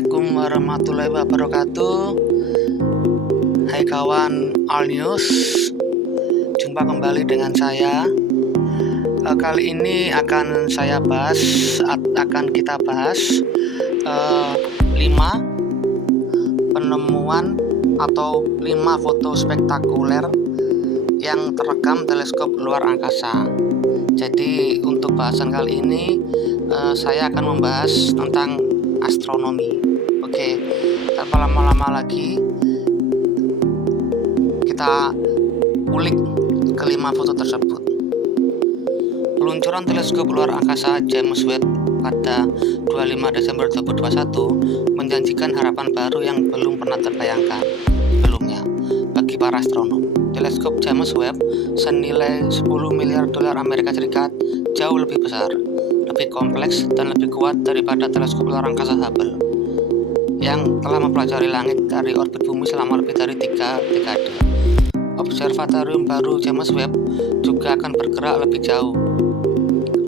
Assalamualaikum warahmatullahi wabarakatuh. Hai kawan All News, jumpa kembali dengan saya. Kali ini akan kita bahas 5 penemuan atau 5 foto spektakuler yang terekam teleskop luar angkasa. Jadi untuk bahasan kali ini saya akan membahas tentang astronomi. Oke, tanpa lama-lama lagi kita ulik kelima foto tersebut. Peluncuran teleskop luar angkasa James Webb pada 25 Desember 2021 menjanjikan harapan baru yang belum pernah terbayangkan sebelumnya bagi para astronom. Teleskop James Webb senilai 10 miliar dolar Amerika Serikat jauh lebih besar, lebih kompleks dan lebih kuat daripada teleskop luar angkasa Hubble yang telah mempelajari langit dari orbit bumi selama lebih dari 3 dekade. Observatorium baru James Webb juga akan bergerak lebih jauh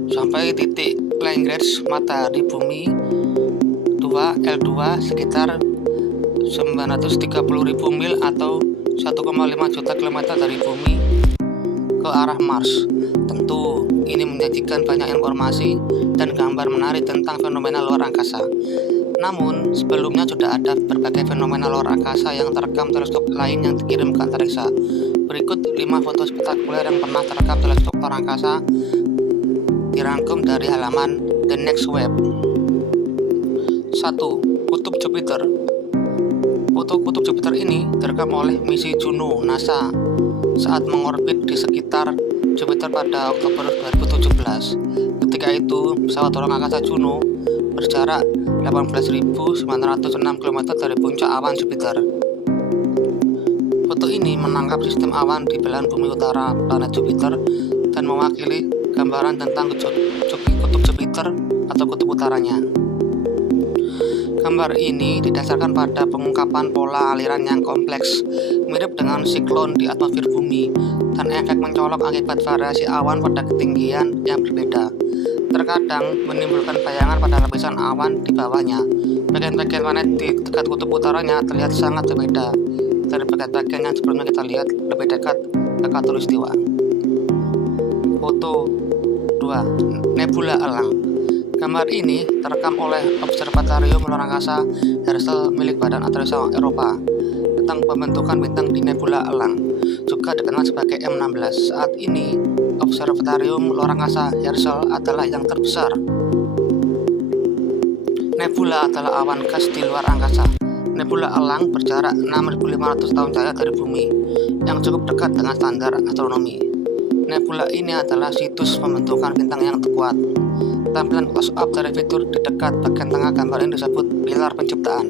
sampai titik Lagrange matahari bumi 2 L2 sekitar 930.000 mil atau 1,5 juta kilometer dari bumi ke arah Mars. Tentu ini menyajikan banyak informasi dan gambar menarik tentang fenomena luar angkasa. Namun sebelumnya sudah ada berbagai fenomena luar angkasa yang terekam teleskop lain yang dikirim ke antariksa. Berikut 5 foto spektakuler yang pernah terekam teleskop luar angkasa dirangkum dari halaman The Next Web. 1. Kutub Jupiter. Foto kutub Jupiter ini direkam oleh misi Juno NASA saat mengorbit di sekitar Jupiter pada Oktober 2017. Ketika itu, pesawat ruang angkasa Juno berjarak 18.906 km dari puncak awan Jupiter. Foto ini menangkap sistem awan di belahan bumi utara planet Jupiter dan mewakili gambaran tentang kutub Jupiter atau kutub utaranya. Gambar ini didasarkan pada pengungkapan pola aliran yang kompleks, mirip dengan siklon di atmosfer bumi, dan efek mencolok akibat variasi awan pada ketinggian yang berbeda. Terkadang menimbulkan bayangan pada lapisan awan di bawahnya. Bagian-bagian planet di dekat kutub utaranya terlihat sangat berbeda dari bagian-bagian yang sebelumnya kita lihat lebih dekat ke khatulistiwa. Foto 2. Nebula Elang. Gambar ini terekam oleh Observatorium Luar Angkasa Herschel milik Badan Antariksa Eropa tentang pembentukan bintang di nebula elang, juga dikenal sebagai M16. Saat ini, Observatorium Luar Angkasa Herschel adalah yang terbesar. Nebula adalah awan gas di luar angkasa. Nebula elang berjarak 6.500 tahun cahaya dari bumi, yang cukup dekat dengan standar astronomi. Nebula ini adalah situs pembentukan bintang yang terkuat. Tampilan close-up dari fitur di dekat bagian tengah gambar ini disebut pilar penciptaan.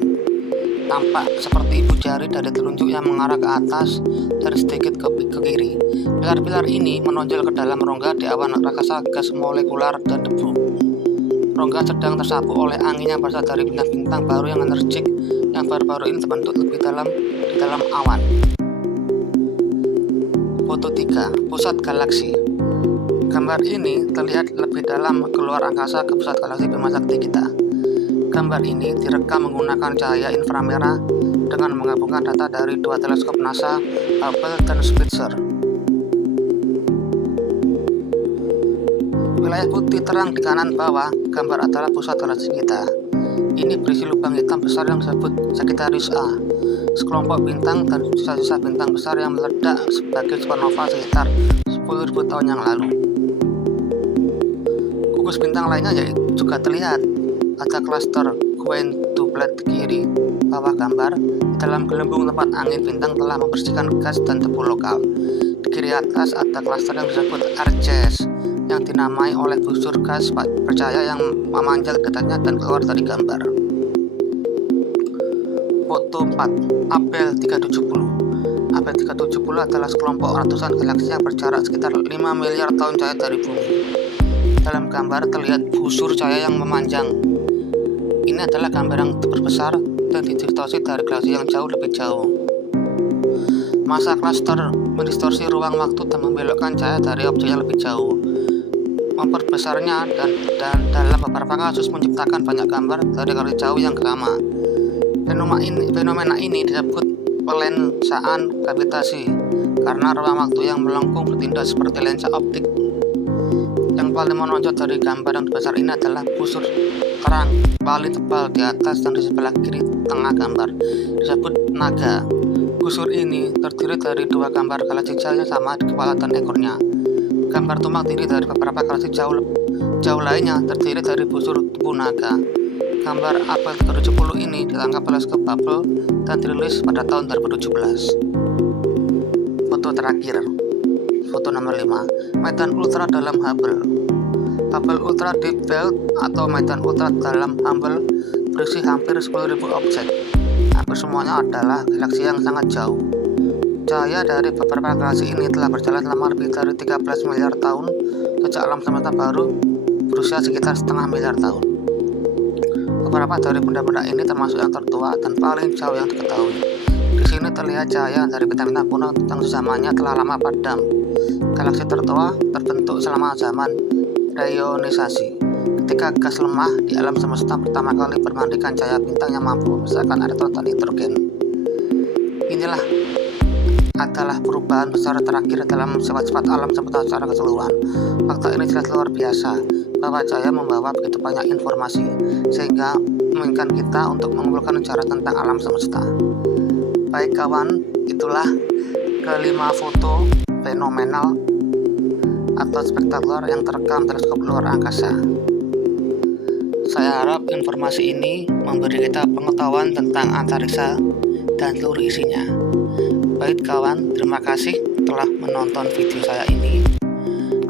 Tampak seperti ibu jari dari telunjuk yang mengarah ke atas dari sedikit ke kiri. Pilar-pilar ini menonjol ke dalam rongga di awan raksasa gas molekular dan debu. Rongga sedang tersapu oleh angin yang berasal dari bintang-bintang baru yang energik yang baru-baru ini terbentuk lebih dalam di dalam awan. Foto 3. Pusat galaksi. Gambar ini terlihat lebih dalam keluar angkasa ke pusat galaksi Bima Sakti kita. Gambar ini direkam menggunakan cahaya inframerah dengan menggabungkan data dari 2 teleskop NASA, Hubble dan Spitzer. Wilayah putih terang di kanan bawah gambar adalah pusat galaksi kita. Ini berisi lubang hitam besar yang disebut Sagittarius A, sekelompok bintang dan sisa-sisa bintang besar yang meledak sebagai supernova sekitar 10.000 tahun yang lalu. Gugus bintang lainnya juga terlihat. Ada klaster quintuplet kiri bawah gambar. Di dalam gelembung tempat angin bintang telah membersihkan gas dan debu lokal. Di kiri atas ada klaster yang disebut Arches yang dinamai oleh busur gas bercahaya yang memanjat ke atasnya dan keluar dari gambar. Foto 4. Abell 370. Abell 370 adalah sekelompok ratusan galaksi yang berjarak sekitar 5 miliar tahun cahaya dari bumi. Dalam gambar terlihat busur cahaya yang memanjang. Ini adalah gambar yang terbesar dan didistorsi dari galaksi yang jauh lebih jauh. Massa cluster mendistorsi ruang waktu dan membelokkan cahaya dari objek yang lebih jauh, memperbesarnya dan dalam beberapa kasus menciptakan banyak gambar dari galaksi jauh yang sama. Fenomena ini disebut pelensaan gravitasi karena ruang waktu yang melengkung bertindak seperti lensa optik. Yang paling menonjol dari gambar yang besar ini adalah busur kerang paling tebal di atas dan di sebelah kiri tengah gambar, disebut naga. Busur ini terdiri dari dua gambar galaksi jauh yang sama di kepala dan ekornya. Gambar tumpang tindih dari beberapa galaksi jauh lainnya terdiri dari busur tubuh naga. Gambar Apple 370 ini ditangkap teleskop Hubble dan dirilis pada tahun 2017. Foto terakhir, foto nomor 5, medan ultra dalam Hubble. Hubble Ultra Deep Field atau medan ultra dalam Hubble berisi hampir 10.000 objek. Hampir semuanya adalah galaksi yang sangat jauh. Cahaya dari beberapa galaksi ini telah berjalan selama lebih dari 13 miliar tahun sejak alam semesta baru berusia sekitar setengah miliar tahun. Beberapa dari benda-benda ini termasuk yang tertua dan paling jauh yang diketahui. Di sini terlihat cahaya dari bintang-bintang kuno yang zamannya telah lama padam. Galaksi tertua terbentuk selama zaman reionisasi, ketika gas lemah di alam semesta pertama kali bermandikan cahaya bintang yang mampu memisahkan elektron dan hidrogen. Inilah adalah perubahan besar terakhir dalam sifat-sifat alam semesta secara keseluruhan. Fakta ini jelas luar biasa, bahwa cahaya membawa begitu banyak informasi, sehingga memungkinkan kita untuk mengumpulkan sejarah tentang alam semesta. Baik kawan, itulah kelima foto fenomenal atau spektakuler yang terekam teleskop luar angkasa. Saya harap informasi ini memberi kita pengetahuan tentang antariksa dan seluruh isinya. Baik kawan, terima kasih telah menonton video saya ini,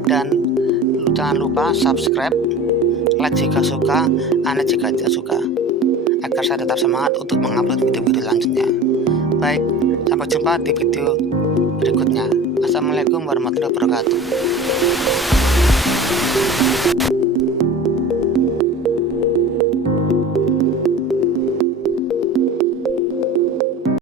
dan jangan lupa subscribe, like jika suka, unlike jika tidak suka, agar saya tetap semangat untuk mengupload video-video selanjutnya. Baik, sampai jumpa di video berikutnya. Assalamualaikum warahmatullahi wabarakatuh.